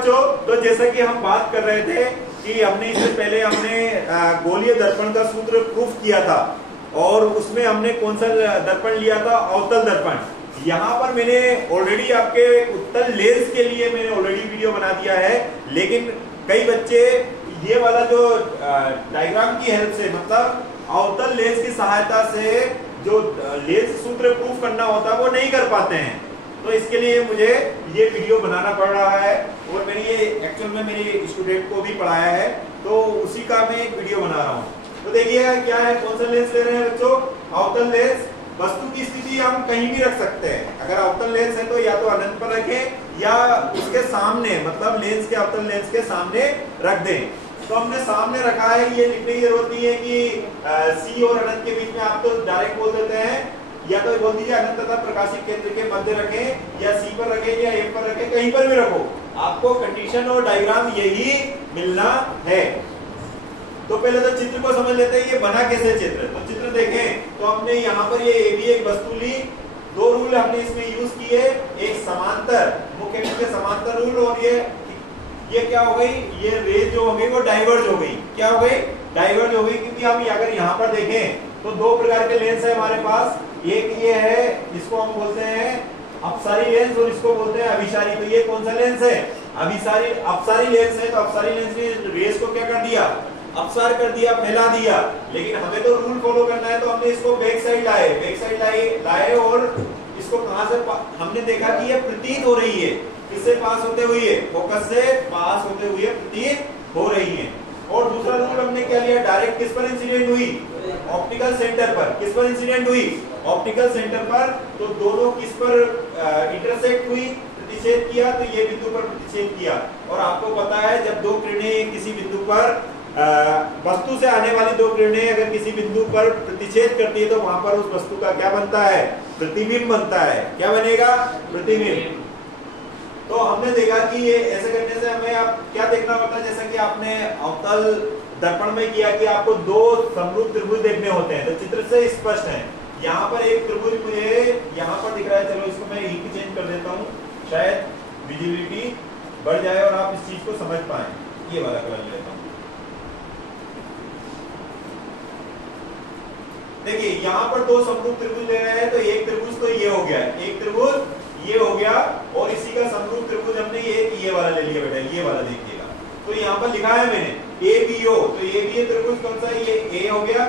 बच्चों, तो जैसा कि हम बात कर रहे थे कि हमने इससे पहले गोलीय दर्पण का सूत्र प्रूफ किया था और उसमें हमने कौन सा दर्पण लिया था, अवतल दर्पण। यहाँ पर मैंने ऑलरेडी आपके उत्तल लेंस के लिए मैंने ऑलरेडी वीडियो बना दिया है, लेकिन कई बच्चे ये वाला जो डायग्राम की हेल्प से, मतलब अवतल लेंस की सहायता से जो लेंस सूत्र प्रूफ करना होता है वो नहीं कर पाते हैं। तो इसके लिए मुझे ये वीडियो बनाना पड़ रहा है और मैंने ये एक्चुअल में मेरे स्टूडेंट को भी पढ़ाया है, तो उसी का मैं एक वीडियो बना रहा हूँ। तो देखिए क्या है, कौन सा लेंस ले रहे हैं बच्चों, अवतल लेंस। वस्तु की स्थिति हम कहीं भी रख सकते हैं। अगर अवतल लेंस है तो या तो अनंत पर रखें या उसके सामने, मतलब लेंस के, अवतल लेंस के सामने रख दें। तो हमने सामने रखा है, ये लिखने की जरूरत नहीं है कि सी और अनंत के बीच में, आप तो डायरेक्ट बोल देते हैं, या तो बोल दीजिए अनंत तथा प्रकाशिक केंद्र के मध्य रखें या सी पर रखें या एफ पर रखें, कहीं पर भी रखो, आपको कंडीशन और डायग्राम यही मिलना है। तो पहले तो चित्र को समझ लेते हैं, ये बना कैसे चित्र। तो चित्र देखें तो हमने यहाँ पर ये ए बी एक वस्तु ली, दो रूल हमने इसमें यूज किए, एक समांतर, मुख्य के समांतर रूल, और ये क्या हो गई, ये रेज जो हो गई वो डाइवर्ज हो गई। क्या हो गई, डाइवर्ज हो गई, क्योंकि हम अगर यहाँ पर देखें तो दो प्रकार के लेंस है हमारे पास। एक ये है, इसको हम बोलते हैं अपसारी लेंस और इसको बोलते हैं अभिसारी। तो ये कौन सा लेंस है, अभिसारी, अपसारी लेंस है। तो अपसारी लेंस ने रेज को क्या कर दिया, अपसार कर दिया, फैला दिया। लेकिन हमें तो रूल फॉलो करना है, तो हमने इसको बैक साइड लाए, बैक साइड लाए और इसको कहां से हमने देखा कि ये प्रतीत हो रही है, किससे पास होते हुए, फोकस से पास होते हुए प्रतीत हो रही है। और दूसरा रूल हमने क्या लिया, डायरेक्ट किस पर इंसिडेंट हुई, ऑप्टिकल सेंटर पर। किस पर इंसिडेंट हुई, ऑप्टिकल सेंटर पर। तो दोनों किस पर इंटरसेक्ट हुई, प्रतिच्छेद किया, तो ये बिंदु पर प्रतिच्छेद किया। और आपको पता है जब दो किरणें किसी बिंदु पर, वस्तु से आने वाली दो किरणें अगर किसी बिंदु पर प्रतिच्छेद करती है तो वहां पर उस वस्तु का क्या बनता है, प्रतिबिंब बनता है। क्या बनेगा, प्रतिबिंब। तो हमने देखा कि ये ऐसे करने से हमें अब क्या देखना होता है, जैसा कि आपने अवतल दर्पण में किया कि आपको दो समरूप त्रिभुज देखने होते हैं, तो चित्र से स्पष्ट है। यहाँ पर एक त्रिभुज मुझे यहाँ पर दिख रहा है, चलो इसको मैं इंक चेंज कर देता हूँ, शायद विजिबिलिटी बढ़ जाए और आप इस चीज को समझ पाए। ये वाला कलर ले लेता हूँ। देखिए यहाँ पर दो समरूप त्रिभुज ले रहे हैं, तो एक त्रिभुज तो ये हो गया, एक त्रिभुज ये हो गया, और इसी का समरूप त्रिभुज हमने ये वाला ले लिया बेटा, ये वाला देखिएगा। तो यहाँ पर लिखा है मैंने ए बी ओ, तो ए बी त्रिभुज कौन सा है, ये ए हो गया,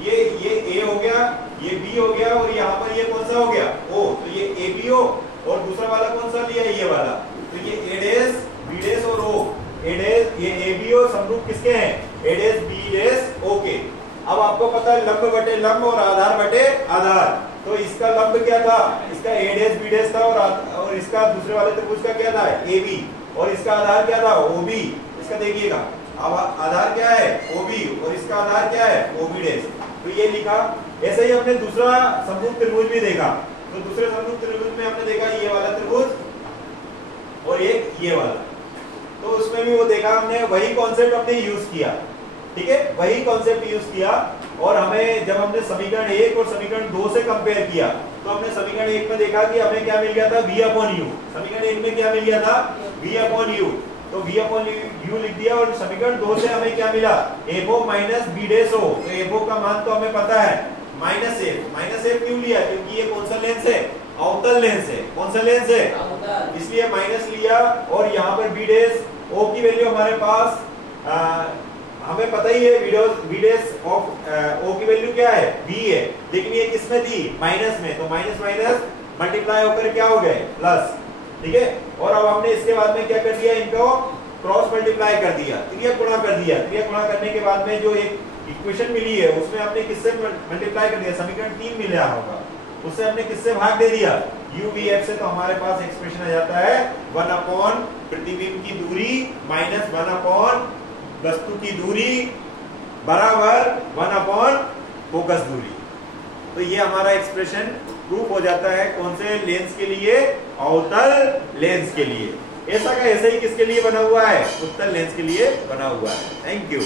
ये ए हो गया, ये बी हो गया, और यहाँ पर ये कौन सा हो गया, ओ। तो ये ए बी ओ, और दूसरा वाला कौन सा लिया, ये वाला। तो ये ए डैश, बी डैश और ओ, ए डैश, ये ए बी ओ समरूप किसके हैं, ए डैश, बी डैश, ओ के। अब आपको पता है लंब बटे लंब और आधार बटे आधार। तो इसका लंब क्या था, इसका ए डैश बी डैश था, और इसका दूसरे वाले त्रिभुज का क्या था, ए बी, और इसका आधार क्या था, ओ बी। इसका देखिएगा अब आधार क्या है, ओ बी, और इसका आधार क्या है, ओ बी डैश। तो ये लिखा। ऐसे ही हमने दूसरा समरूप त्रिभुज भी देखा। तो दूसरे समरूप त्रिभुज में हमने देखा ये वाला त्रिभुज और एक ये वाला। तो उसमें भी वो देखा हमने, वही कॉन्सेप्ट हमने यूज किया, ठीक है, वही कॉन्सेप्ट यूज किया। और हमें जब हमने समीकरण 1 और समीकरण 2 से कंपेयर किया, तो हमने समीकरण 1 में देखा कि हमें क्या मिल गया था, v अपॉन u। समीकरण 1 में क्या मिल गया था, v अपॉन u। तो v अपॉन u लिख दिया, और समीकरण 2 से हमें क्या मिला, fo minus b dash o। तो fo का मान तो हमें पता है माइनस f। माइनस f क्यों लिया, क्योंकि ये कौन सा लेंस है, अवतल लेंस है। कौन सा लेंस है, इसलिए माइनस लिया। और यहाँ पर b डैश o की वैल्यू हमारे पास हमें पता ही है, v डैश ऑफ o की वैल्यू क्या है, v है, लेकिन ये किस में थी, माइनस में। तो माइनस माइनस मल्टीप्लाई होकर क्या हो गए, प्लस, ठीक है। और अब हमने इसके बाद में क्या कर दिया, इनको क्रॉस मल्टीप्लाई कर दिया, त्रिया गुणा कर दिया। त्रिया गुणा करने के बाद में जो एक इक्वेशन मिली है उसमें हमने किससे मल्टीप्लाई कर दिया, समीकरण 3 मिला होगा, उससे हमने किससे भाग दे दिया, u v f से। तो हमारे पास एक्सप्रेशन आ जाता है 1 अपॉन प्रतिबिंब की दूरी माइनस 1 अपॉन वस्तु की दूरी बराबर 1 अपॉन फोकस दूरी। तो ये हमारा एक्सप्रेशन प्रूफ हो जाता है कौन से लेंस के लिए, अवतल लेंस के लिए। ऐसा का ऐसे ही किसके लिए बना हुआ है, उत्तल लेंस के लिए बना हुआ है। Thank you.